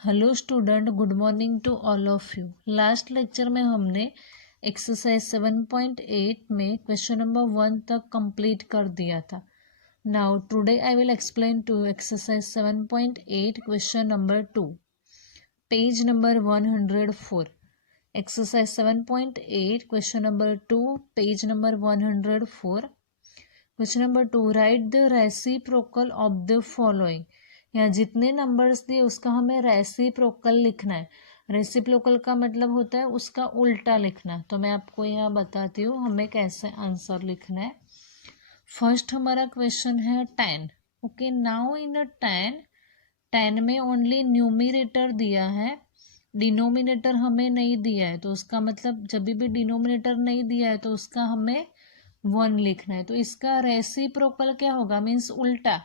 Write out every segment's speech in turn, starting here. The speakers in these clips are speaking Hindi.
Hello student, good morning to all of you. Last lecture में हमने एक्सरसाइज 7.8 में क्वेश्चन नंबर 1 तक कंप्लीट कर दिया था। Now today I will explain to exercise 7.8 question number 2, page number 104। Exercise 7.8 question number 2, page number 104। Question number 2, write the reciprocal of the following. यहाँ जितने नंबर्स दिए उसका हमें रेसिप्रोकल लिखना है। रेसिप्रोकल का मतलब होता है उसका उल्टा लिखना। तो मैं आपको यहाँ बताती हूँ हमें कैसे आंसर लिखना है। फर्स्ट हमारा क्वेश्चन है 10। ओके, नाउ इन अ 10 में ओनली न्यूमिनेटर दिया है, डिनोमिनेटर हमें नहीं दिया है। तो उसका मतलब जब भी डिनोमिनेटर नहीं दिया है तो उसका हमें 1 लिखना है। तो इसका रेसिप्रोकल क्या होगा, मीन्स उल्टा।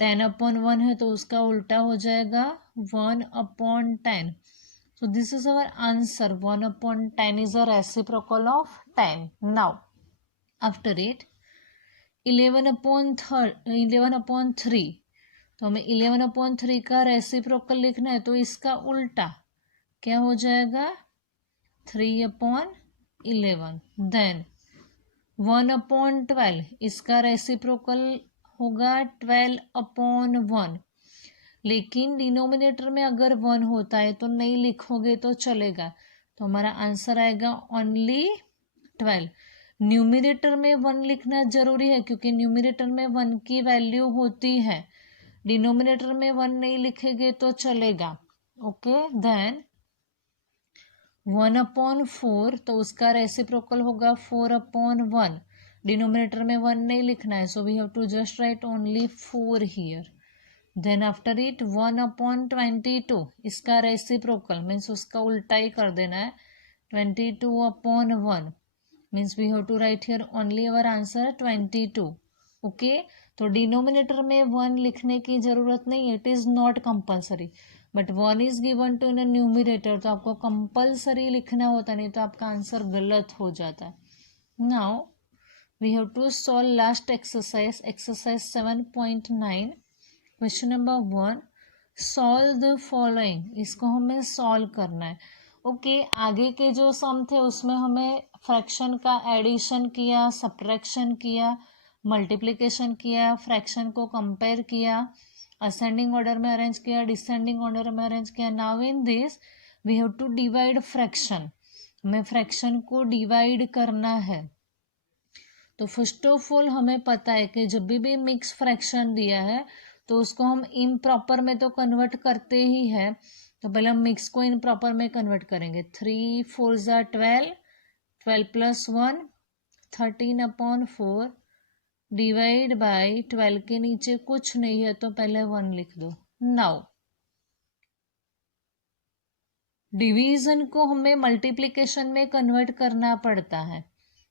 10/1 है तो उसका उल्टा हो जाएगा 1/10। So this is our answer. 1/10 is a reciprocal of 10. Now, after it, 11/3. तो हमें 11/3 का रेसिप्रोकल लिखना है। तो इसका उल्टा क्या हो जाएगा, 3/11। देन 1/12, इसका रेसिप्रोकल होगा 12/1। लेकिन डिनोमिनेटर में अगर 1 होता है तो नहीं लिखोगे तो चलेगा। तो हमारा आंसर आएगा ओनली 12। न्यूमिनेटर में 1 लिखना जरूरी है क्योंकि न्यूमिनेटर में 1 की वैल्यू होती है। डिनोमिनेटर में 1 नहीं लिखेंगे तो चलेगा। ओके, देन 1/4, तो उसका रेसिप्रोकल होगा 4/1। डिनोमिनेटर में 1 नहीं लिखना है, so we have to just write only 4 here. Then after it 1/22, इसका रेसिप्रोकल मीन्स उसका उल्टा ही कर देना है, 22/1 means we have to write here only our answer 22। Okay, तो डिनोमिनेटर में 1 लिखने की जरूरत नहीं है, it is not compulsory, but 1 is given to in numerator तो आपको कंपल्सरी लिखना होता, नहीं तो आपका आंसर गलत हो जाता है। Now we have to solve last exercise, exercise 7.9। Question number 1, solve the following. इसको हमें सॉल्व करना है। ओके, आगे के जो सम थे उसमें हमें फ्रैक्शन का एडिशन किया, सब्ट्रैक्शन किया, मल्टीप्लिकेशन किया, फ्रैक्शन को कंपेयर किया, असेंडिंग ऑर्डर में अरेंज किया, डिसेंडिंग ऑर्डर में अरेंज किया। Now in this we have to divide fraction. हमें फ्रैक्शन को डिवाइड करना है। तो फर्स्ट ऑफ ऑल हमें पता है कि जब भी मिक्स फ्रैक्शन दिया है तो उसको हम इम्प्रॉपर में तो कन्वर्ट करते ही है। तो पहले हम मिक्स को इम्प्रॉपर में कन्वर्ट करेंगे। 3 4 12, 12 + 1 13/4 डिवाइड बाई 12 के नीचे कुछ नहीं है तो पहले 1 लिख दो। नाउ डिवीजन को हमें मल्टीप्लिकेशन में कन्वर्ट करना पड़ता है।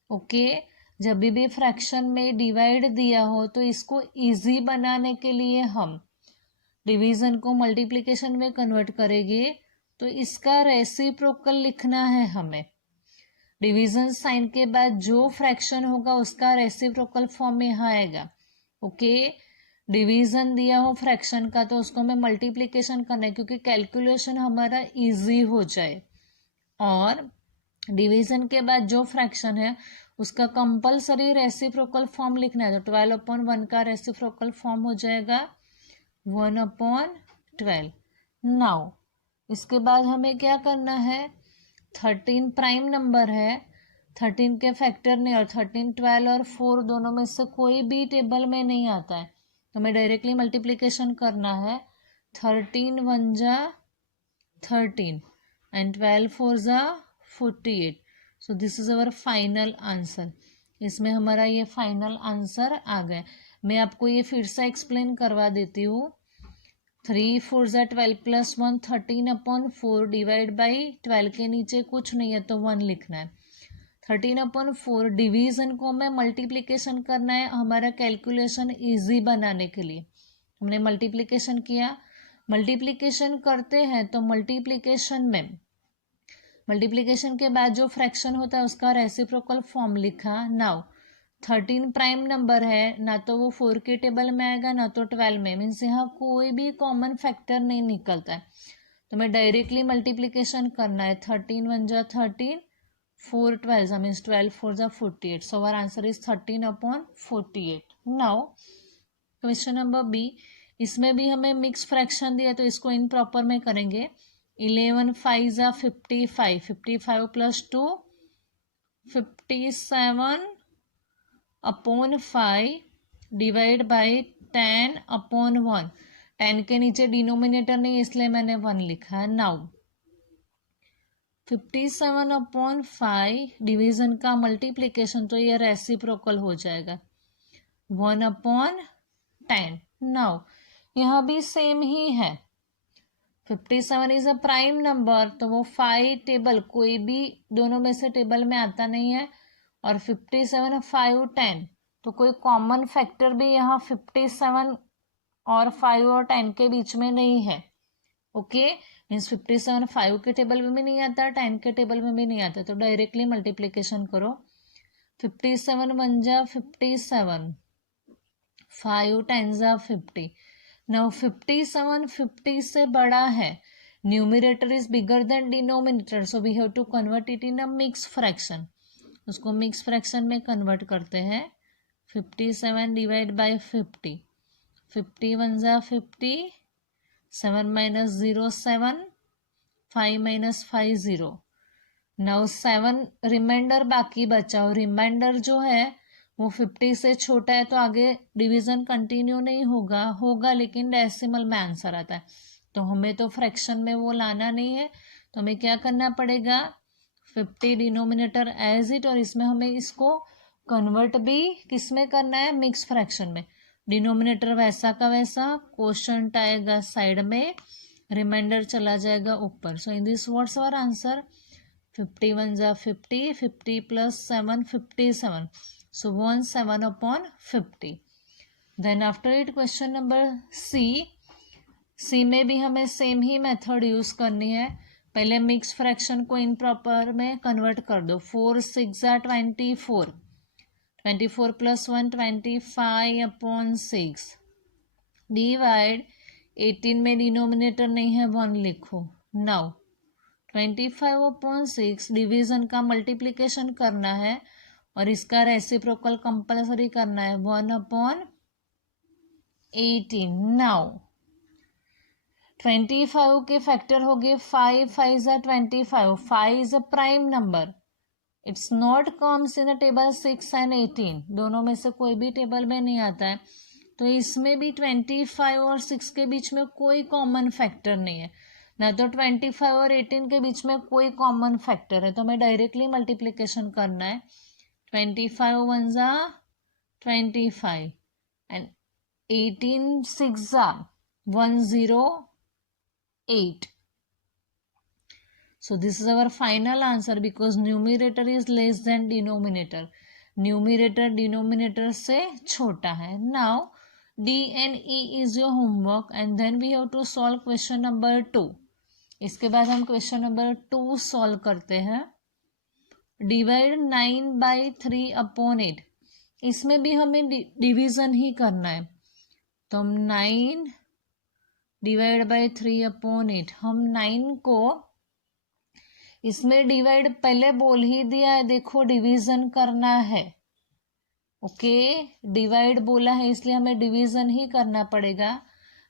ओके, जब भी फ्रैक्शन में डिवाइड दिया हो तो इसको इजी बनाने के लिए हम डिवीजन को मल्टीप्लिकेशन में कन्वर्ट करेंगे। तो इसका रेसिप्रोकल लिखना है हमें। डिवीजन साइन के बाद जो फ्रैक्शन होगा उसका रेसिप्रोकल फॉर्म में यहाँ आएगा। ओके, डिवीजन दिया हो फ्रैक्शन का तो उसको हमें मल्टीप्लिकेशन करना है क्योंकि कैलकुलेशन हमारा इजी हो जाए। और डिवीजन के बाद जो फ्रैक्शन है उसका कंपल्सरी रेसिप्रोकल फॉर्म लिखना है। तो 12/1 का रेसिप्रोकल फॉर्म हो जाएगा 1/12। नाउ इसके बाद हमें क्या करना है, 13 प्राइम नंबर है, 13 के फैक्टर नहीं, और 13 12 और 4 दोनों में से कोई भी टेबल में नहीं आता है तो हमें डायरेक्टली मल्टीप्लिकेशन करना है। 13 1 जा 13 एंड 12 4 जा 48। सो this is our final answer. इसमें हमारा ये फाइनल आंसर आ गया। मैं आपको ये फिर से एक्सप्लेन करवा देती हूँ। 3 4 जा 12 + 1 13/4 डिवाइड बाई 12 के नीचे कुछ नहीं है तो 1 लिखना है। 13/4 डिवीजन को हमें मल्टीप्लिकेशन करना है हमारा कैलकुलेशन इजी बनाने के लिए। हमने मल्टीप्लिकेशन किया, मल्टीप्लिकेशन करते हैं तो मल्टीप्लिकेशन के बाद जो फ्रैक्शन होता है उसका रेसिप्रोकल फॉर्म लिखा। नाउ 13 प्राइम नंबर है, ना तो वो 4 के टेबल में आएगा ना तो 12 में, मीन्स यहाँ कोई भी कॉमन फैक्टर नहीं निकलता है। तो मैं डायरेक्टली मल्टीप्लीकेशन करना है. 13 1 जा 13, 4 12 जा मीन्स 12 4 जा 48. So our answer is 13/48. Now question number B. इसमें भी हमें मिक्स फ्रैक्शन दिया, तो इसको इन प्रॉपर में करेंगे. 11 5 जा 55, 55 प्लस 2 57/5 डिवाइड बाई 10/1. 10 के नीचे डिनोमिनेटर नहीं, इसलिए मैंने 1 लिखा है. नाउ 57/5 डिवीजन का मल्टीप्लीकेशन, तो ये रेसिप्रोकल हो जाएगा 1/10. नाउ यहाँ भी सेम ही है. 57 इज अ प्राइम नंबर, तो वो 5 टेबल कोई भी दोनों में से टेबल में आता नहीं है. और 57 5 10, तो कोई कॉमन फैक्टर भी यहाँ 57 और 5 और 10 के बीच में नहीं है. ओके, मीन्स 57 5 के टेबल में भी नहीं आता, 10 के टेबल में भी नहीं आता. तो डायरेक्टली मल्टीप्लीकेशन करो. 57 1 जा 57, 5 10 जा 50. नाउ 57 50 से बड़ा है. Numerator is bigger than denominator, so we have to convert it in a mix fraction. उसको मिक्स फ्रैक्शन में कन्वर्ट करते हैं. 57 डिवाइड बाई 50, 50 1 जा 50, 7 माइनस 0 7, 5 माइनस 5 0. नाउ 7 रिमाइंडर बाकी बचा, और रिमाइंडर जो है वो 50 से छोटा है, तो आगे डिवीजन कंटिन्यू नहीं होगा लेकिन डेसिमल में आंसर आता है. तो हमें तो फ्रैक्शन में वो लाना नहीं है, तो हमें क्या करना पड़ेगा, 50 डिनोमिनेटर एज इट, और इसमें हमें इसको कन्वर्ट भी किस में करना है, मिक्स फ्रैक्शन में. डिनोमिनेटर वैसा का वैसा, क्वोशंट आएगा साइड में, रिमाइंडर चला जाएगा ऊपर. So in this what's our answer. 51 जा 50, 50 plus 7 57. So 17/50. Then after it question number C. C में भी हमें सेम ही मेथड यूज करनी है. पहले मिक्स फ्रैक्शन को इन प्रॉपर में कन्वर्ट कर दो. 4 6 जा 24, 24 प्लस 1 25/6 डिवाइड 18 में डिनोमिनेटर नहीं है 1 लिखो. नाउ 25/6 डिवीजन का मल्टीप्लीकेशन करना है और इसका रेसिप्रोकल कंपल्सरी करना है 1/18. नाउ 25 के फैक्टर हो गए 5 5 जा 25. 5 is a prime number. It's not comes in the table 6 and 18. दोनों में से कोई भी टेबल में नहीं आता है. तो इसमें भी 25 और 6 के बीच में कोई कॉमन फैक्टर नहीं है ना. तो 25 और 18 के बीच में कोई कॉमन फैक्टर है, तो हमें डायरेक्टली मल्टीप्लीकेशन करना है. 25 1 जा 25 and 18 6 जा 108. So this is our final answer because numerator is less than denominator. Numerator denominator से छोटा है. Now D and E is your homework and then we have to solve question number 2. इसके बाद हम question number 2 solve करते हैं. डिवाइड 9/3/8. इसमें भी हमें डिवीजन ही करना है. तो हम 9 डिवाइड बाई 3/8. हम 9 को इसमें डिवाइड पहले बोल ही दिया है, देखो डिवीजन करना है. ओके, डिवाइड बोला है इसलिए हमें डिवीजन ही करना पड़ेगा.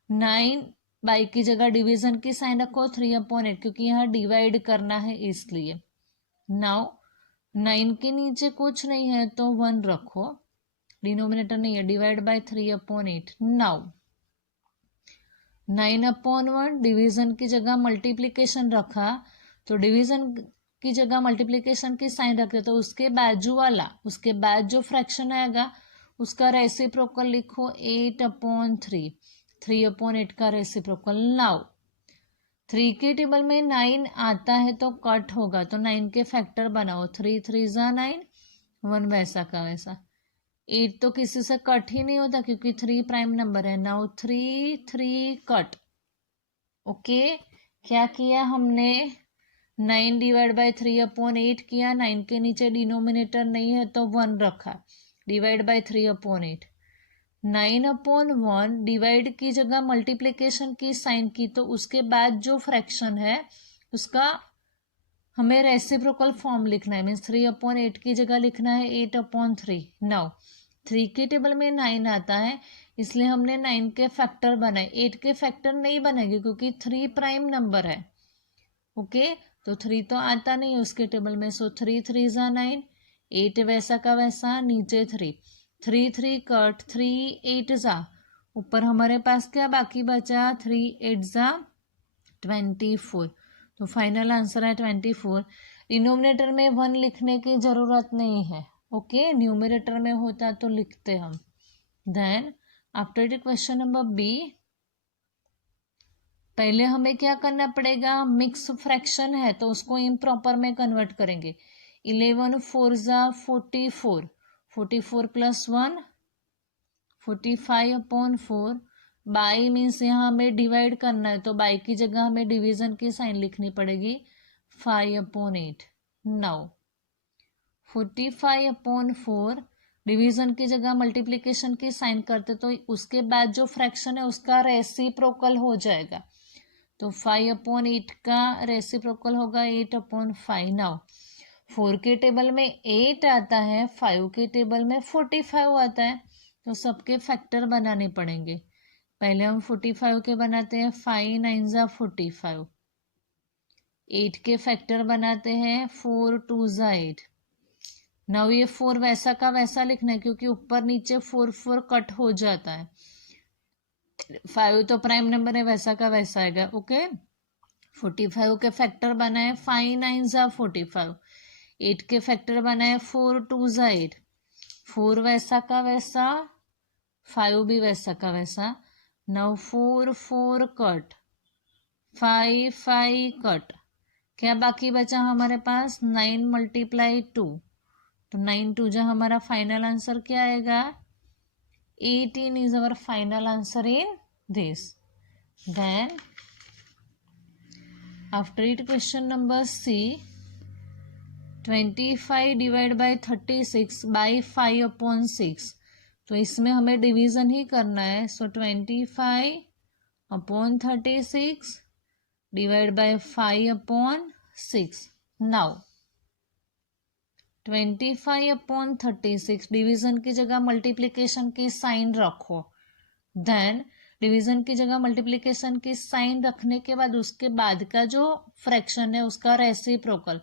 9 बाई की जगह डिवीजन की साइन रखो 3/8 क्योंकि यहाँ डिवाइड करना है इसलिए. नाउ 9 के नीचे कुछ नहीं है तो 1 रखो, डिनोमिनेटर नहीं है. Divide by 3/8. नाउ 9/1 डिवीजन की जगह मल्टीप्लीकेशन रखा, तो डिवीजन की जगह मल्टीप्लीकेशन की साइन रखते तो उसके बाद जो फ्रैक्शन आएगा उसका रेसिप्रोकल लिखो 8/3. 3/8 का रेसिप्रोकल. नाउ 3 के टेबल में 9 आता है तो कट होगा, तो 9 के फैक्टर बनाओ. 3 3 जा 9, 1 वैसा का वैसा. 8 तो किसी से कट ही नहीं होता क्योंकि 3 प्राइम नंबर है. Now 3 3 cut. ओके, क्या किया हमने, 9 डिवाइड बाई 3/8 किया. 9 के नीचे डिनोमिनेटर नहीं है तो 1 रखा. Divide by 3/8. 9/1 डिवाइड की जगह मल्टीप्लिकेशन की साइन की, तो उसके बाद जो फ्रैक्शन है उसका हमें रेसिप्रोकल फॉर्म लिखना है, मीन्स 3/8 की जगह लिखना है 8/3। नाउ 3 के टेबल में 9 आता है, इसलिए हमने 9 के फैक्टर बनाए, 8 के फैक्टर नहीं बनेंगे क्योंकि 3 प्राइम नंबर है। ओके, तो 3 तो आता नहीं है उसके टेबल में, सो 3 3 ज़ा 9, 8 वैसा का वैसा, नीचे 3 3 3 कट, 3 8 ज़ा, ऊपर हमारे पास क्या बाकी बचा, 3 8 ज़ा 24। तो फाइनल आंसर है 24। डिनोमिनेटर में 1 लिखने की जरूरत नहीं है। ओके, न्यूमरेटर में होता तो लिखते हम। Then after it question number B, पहले हमें क्या करना पड़ेगा, मिक्स फ्रैक्शन है तो उसको इम्प्रॉपर में कन्वर्ट करेंगे। 11 4 ज़ा 44, 44 प्लस 1 45/4, बाई मीन्स यहाँ हमें डिवाइड करना है तो बाई की जगह हमें डिवीजन की साइन लिखनी पड़ेगी 5/8। नाउ 45/4 डिवीजन की जगह मल्टीप्लिकेशन की साइन करते तो उसके बाद जो फ्रैक्शन है उसका रेसिप्रोकल हो जाएगा, तो 5/8 का रेसिप्रोकल होगा 8/5। नाउ 4 के टेबल में 8 आता है, 5 के टेबल में 45 आता है, तो सबके फैक्टर बनाने पड़ेंगे। पहले हम 45 के बनाते हैं, 5 9 ज़ा 45, 8 के फैक्टर बनाते हैं, 4 2 ज़ा 8। नाउ ये 4 वैसा का वैसा लिखना है क्योंकि ऊपर नीचे 4 4 कट हो जाता है, 5 तो प्राइम नंबर है, वैसा का वैसा आएगा। ओके, 45 के फैक्टर बनाए, 5 9 ज़ा 45, 8 के फैक्टर बनाए, 4 2 ज़ा 8, 4 वैसा का वैसा, 5 भी वैसा का वैसा। नाउ 4 4 कट, 5 5 कट, क्या बाकी बचा हमारे पास, 9 × 2, तो 9 2 जा हमारा फाइनल आंसर क्या आएगा, 18 is our final answer in this. Then after it question number C, 25 divide by 36 by 5/6, तो इसमें हमें डिवीजन ही करना है, so 25/36 divide by 5/6। Now 25/36 division की जगह मल्टीप्लिकेशन की साइन रखो। देन डिवीजन की जगह मल्टीप्लिकेशन की साइन रखने के बाद उसके बाद का जो फ्रैक्शन है उसका रेसिप्रोकल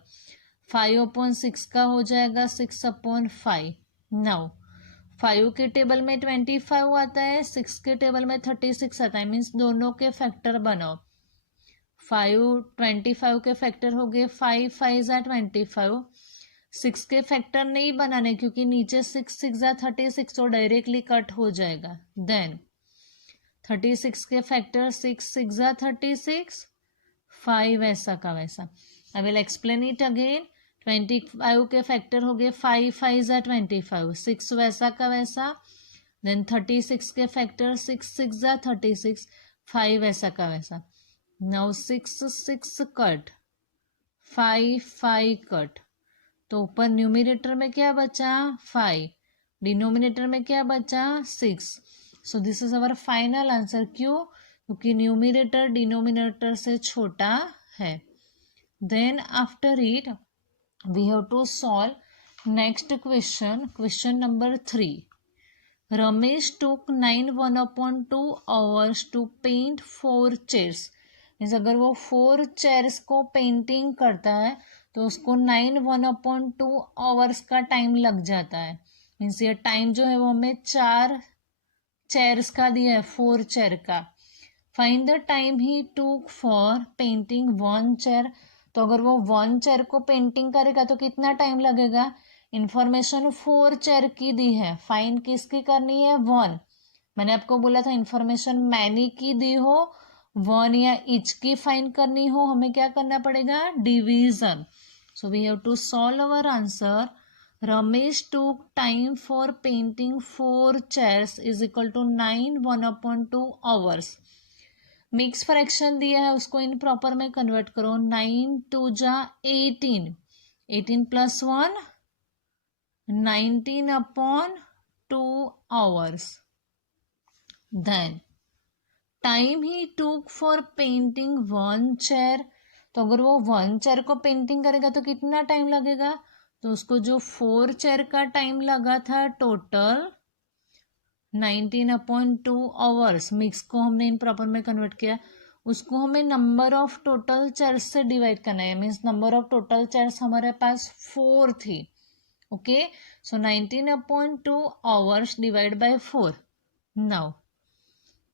5/6 का हो जाएगा 6/5। नाउ 5 के टेबल में 25 आता है, 6 के टेबल में 36 आता है, मीन्स दोनों के फैक्टर बनाओ। 5 25 के फैक्टर हो गए, 5 5 ज़ा 25, 6 के फैक्टर नहीं बनाने क्योंकि नीचे 6 6 ज़ा 36 तो डायरेक्टली कट हो जाएगा। देन 36 के फैक्टर 6 6 ज़ा 36, 5 वैसा का वैसा। आई विल एक्सप्लेन इट अगेन। 25 के फैक्टर हो गए, 5 5 ज़ा 25, 6 वैसा का वैसा। देन 36 के फैक्टर 6 6 ज़ा 36, 5 वैसा का वैसा। नाउ 6 6 कट, 5 5 कट, तो ऊपर न्यूमिनेटर में क्या बचा 5, डिनोमिनेटर में क्या बचा 6। So this is our final answer. क्यों, क्योंकि न्यूमिनेटर डिनोमिनेटर से छोटा है। Then after it we have to solve next question, question number 3। Ramesh took 9 1/2 hours to paint 4 chairs, means अगर वो 4 चेयर्स को पेंटिंग करता है तो उसको 9 1/2 आवर्स का टाइम लग जाता है। मीन्स ये टाइम जो है वो हमें 4 चेयर्स का दिया है, 4 चेयर का। फाइंड द टाइम ही टूक फॉर पेंटिंग 1 चेयर, तो अगर वो 1 चेयर को पेंटिंग करेगा तो कितना टाइम लगेगा। इंफॉर्मेशन 4 चेयर की दी है, फाइंड किसकी करनी है 1। मैंने आपको बोला था इंफॉर्मेशन मैनी की दी हो, 1 या इच की फाइंड करनी हो, हमें क्या करना पड़ेगा division. So we have to solve our answer. Ramesh took time for painting 4 chairs is equal to 9 1/2 hours। Mix fraction दिया है उसको इन प्रॉपर में कन्वर्ट करो, 9 2 जा 18, 18 प्लस 1 19/2 आवर्स। देन टाइम ही टूक फॉर पेंटिंग वन चेयर, तो अगर वो वन चेयर को पेंटिंग करेगा तो कितना टाइम लगेगा, तो उसको जो 4 चेयर का टाइम लगा था टोटल 19/2 आवर्स, मिक्स को हमने इन प्रॉपर में कन्वर्ट किया, उसको हमें नंबर ऑफ टोटल चेयर्स से डिवाइड करना है, means number of total chairs हमारे पास 4 थी। Okay, so 19/2 hours divide by 4। Now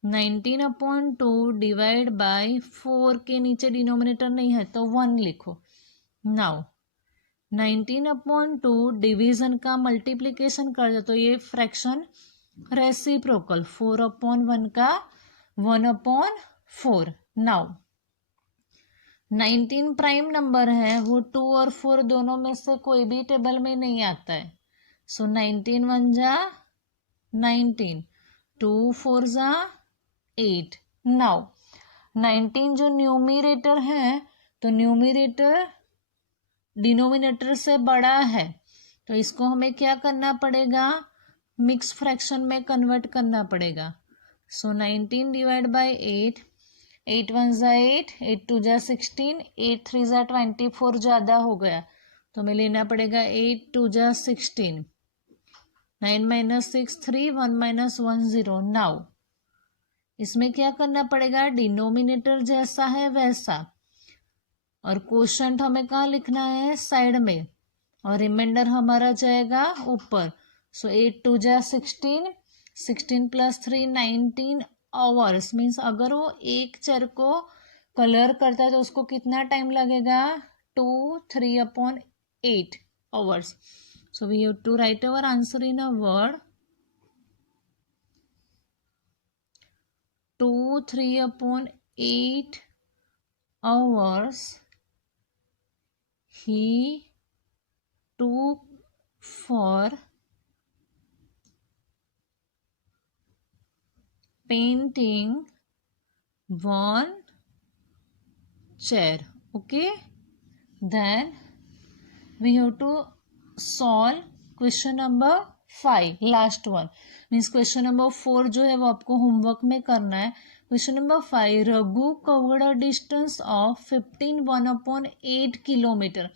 19/2 divide by 4 के नीचे डिनोमिनेटर नहीं है तो 1 लिखो। नाउ 19/2 डिवीजन का मल्टीप्लीकेशन कर दो तो ये फ्रैक्शन रेसिप्रोकल 4/1 का 1/4। नाउ 19 प्राइम नंबर है, वो 2 और 4 दोनों में से कोई भी टेबल में नहीं आता है, सो 19 1 जा 19, 2 4 जा 8। नाउ 19 जो न्यूमरेटर है तो न्यूमरेटर डिनोमिनेटर से बड़ा है, तो इसको हमें क्या करना पड़ेगा, मिक्स फ्रैक्शन में कन्वर्ट करना पड़ेगा। सो 19 डिवाइड बाय 8, 8 1 जा 8, 8 2 जा 16, 8 3 जा 24 ज़्यादा हो गया तो हमें लेना पड़ेगा 8 2 जा 16, 9 - 6 3, 1 - 1 0। नाउ इसमें क्या करना पड़ेगा, डिनोमिनेटर जैसा है वैसा, और कोशंट हमें कहाँ लिखना है, साइड में, और रिमाइंडर हमारा जाएगा ऊपर। सो 8 2 जा 16, 16 + 3 19 आवर्स, मीन्स अगर वो एक चेयर को कलर करता है तो उसको कितना टाइम लगेगा, 2 3/8 hours. So we have to write our answer in a word, 2 3/8 hours he took for painting one chair. Okay, then we have to solve question number 5, last one, means question number 4 जो है वो आपको होमवर्क में करना है। Question number 5, Raghu covered a distance of 15 1/8 kilometre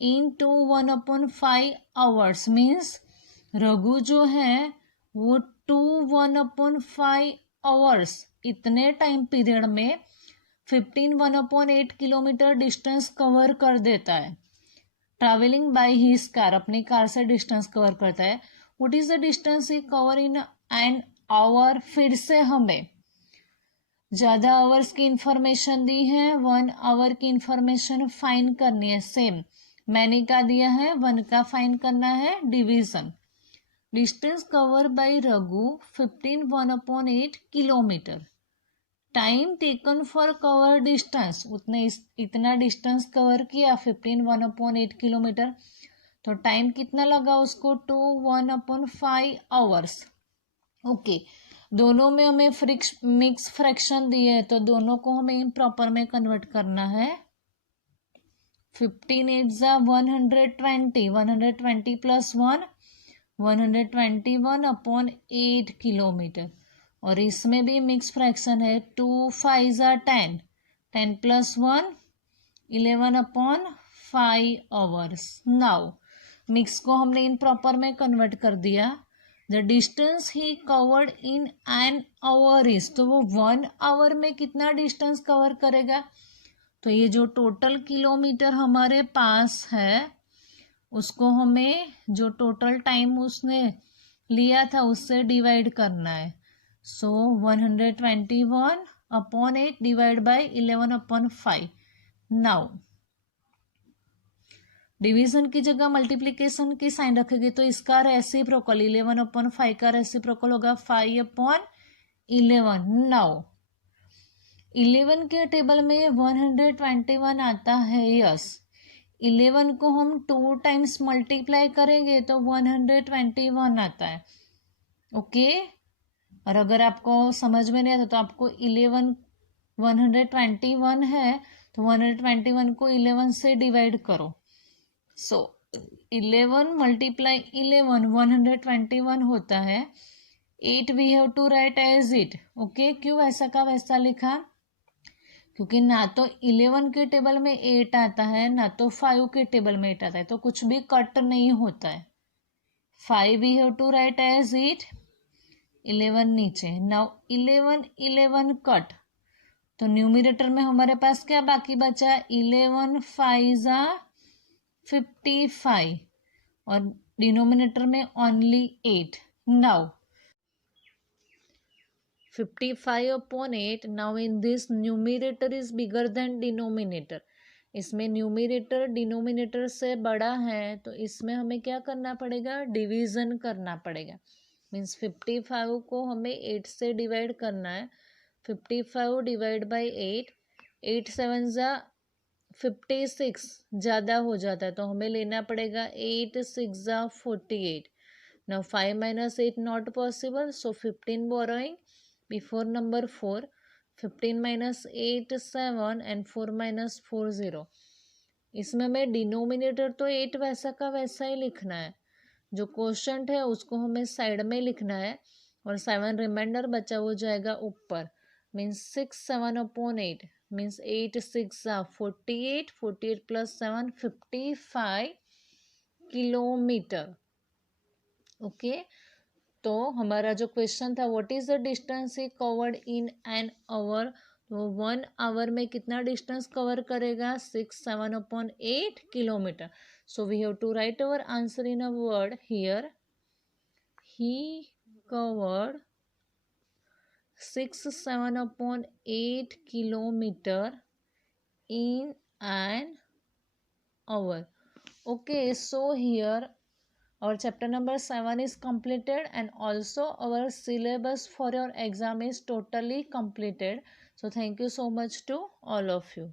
in 2 1/5 hours, means Raghu जो है वो 2 1/5 आवर्स इतने टाइम पीरियड में 15 1/8 किलोमीटर डिस्टेंस कवर कर देता है। ट्रैवलिंग बाय हिज कार, अपनी कार से डिस्टेंस कवर करता है। What is the distance he cover in an hour, फिर से हमें ज्यादा आवर्स की इंफॉर्मेशन दी है, 1 आवर की इंफॉर्मेशन फाइंड करनी है। सेम मैंने क्या दिया है, 1 का फाइंड करना है division. Distance cover by Raghu 15 1/8 kilometre, time taken for cover distance, इतना डिस्टेंस कवर किया 15 1/8 किलोमीटर, तो टाइम कितना लगा उसको, 2 1/5 आवर्स। ओके, दोनों में हमें मिक्स फ्रैक्शन दिए है तो दोनों को हमें इम्प्रॉपर में कन्वर्ट करना है। 15 8 जा 120, 120 + 1 121/8 किलोमीटर, और इसमें भी मिक्स फ्रैक्शन है, 2 5 जा 10, 10 + 1 11/5 आवर्स। नाउ मिक्स को हमने इन प्रॉपर में कन्वर्ट कर दिया। The distance he covered in an hour is, तो वो 1 आवर में कितना डिस्टेंस कवर करेगा, तो ये जो टोटल किलोमीटर हमारे पास है उसको हमें जो टोटल टाइम उसने लिया था उससे डिवाइड करना है। सो 121/8 डिवाइड बाय 11/5। नाउ डिवीजन की जगह मल्टीप्लीकेशन की साइन रखेंगे तो इसका रेसिप्रोकल 11/5 का रेसिप्रोकल होगा 5/11। नाउ 11 के टेबल में 121 आता है, यस 11 को हम 2 टाइम्स मल्टीप्लाई करेंगे तो 121 आता है। ओके, और अगर आपको समझ में नहीं आता तो आपको 121 है तो 121 को 11 से डिवाइड करो। सो 11 × 11 121 होता है, 8 we have to write as it. Okay, क्यों वैसा का वैसा लिखा? क्योंकि ना तो 11 के टेबल में 8 आता है, ना तो 5 के टेबल में 8 आता है, तो कुछ भी कट नहीं होता है. 5 we have to write as it, 11 नीचे. नाउ 11 कट, तो न्यूमिरेटर में हमारे पास क्या बाकी बचा? 11 5 55 और डिनोमिनेटर में only 8. Now 55 upon 8. Now in this numerator is bigger than denominator. इसमें न्यूमिरेटर डिनोमिनेटर से बड़ा है, तो इसमें हमें क्या करना पड़ेगा? डिवीज़न करना पड़ेगा. मीन्स 55 को हमें 8 से डिवाइड करना है. 55 डिवाइड बाई 8, 8 7 ज़ा 56 ज़्यादा हो जाता है, तो हमें लेना पड़ेगा 8 6 ज़ा 48. Now 5 minus 8 not possible, so 15 borrowing before number 4. 15 minus 8 7 and 4 minus 4 0. इसमें हमें डिनोमिनेटर तो 8 वैसा का वैसा ही लिखना है, जो क्वोशंट है उसको हमें साइड में लिखना है, और 7 रिमाइंडर बचा हो जाएगा ऊपर. Means 6 7 upon 8 means 8 6 48, 48 plus 7 55 kilometre. Okay, तो हमारा जो क्वेश्चन था, what is the distance he covered in an hour, तो 1 आवर में कितना डिस्टेंस कवर करेगा? 6 7 upon 8 kilometre. So we have to write our answer in a word here. He covered 6 7 upon 8 kilometre in an hour. Okay, so here our chapter number 7 is completed, and also our syllabus for your exam is totally completed. So thank you so much to all of you.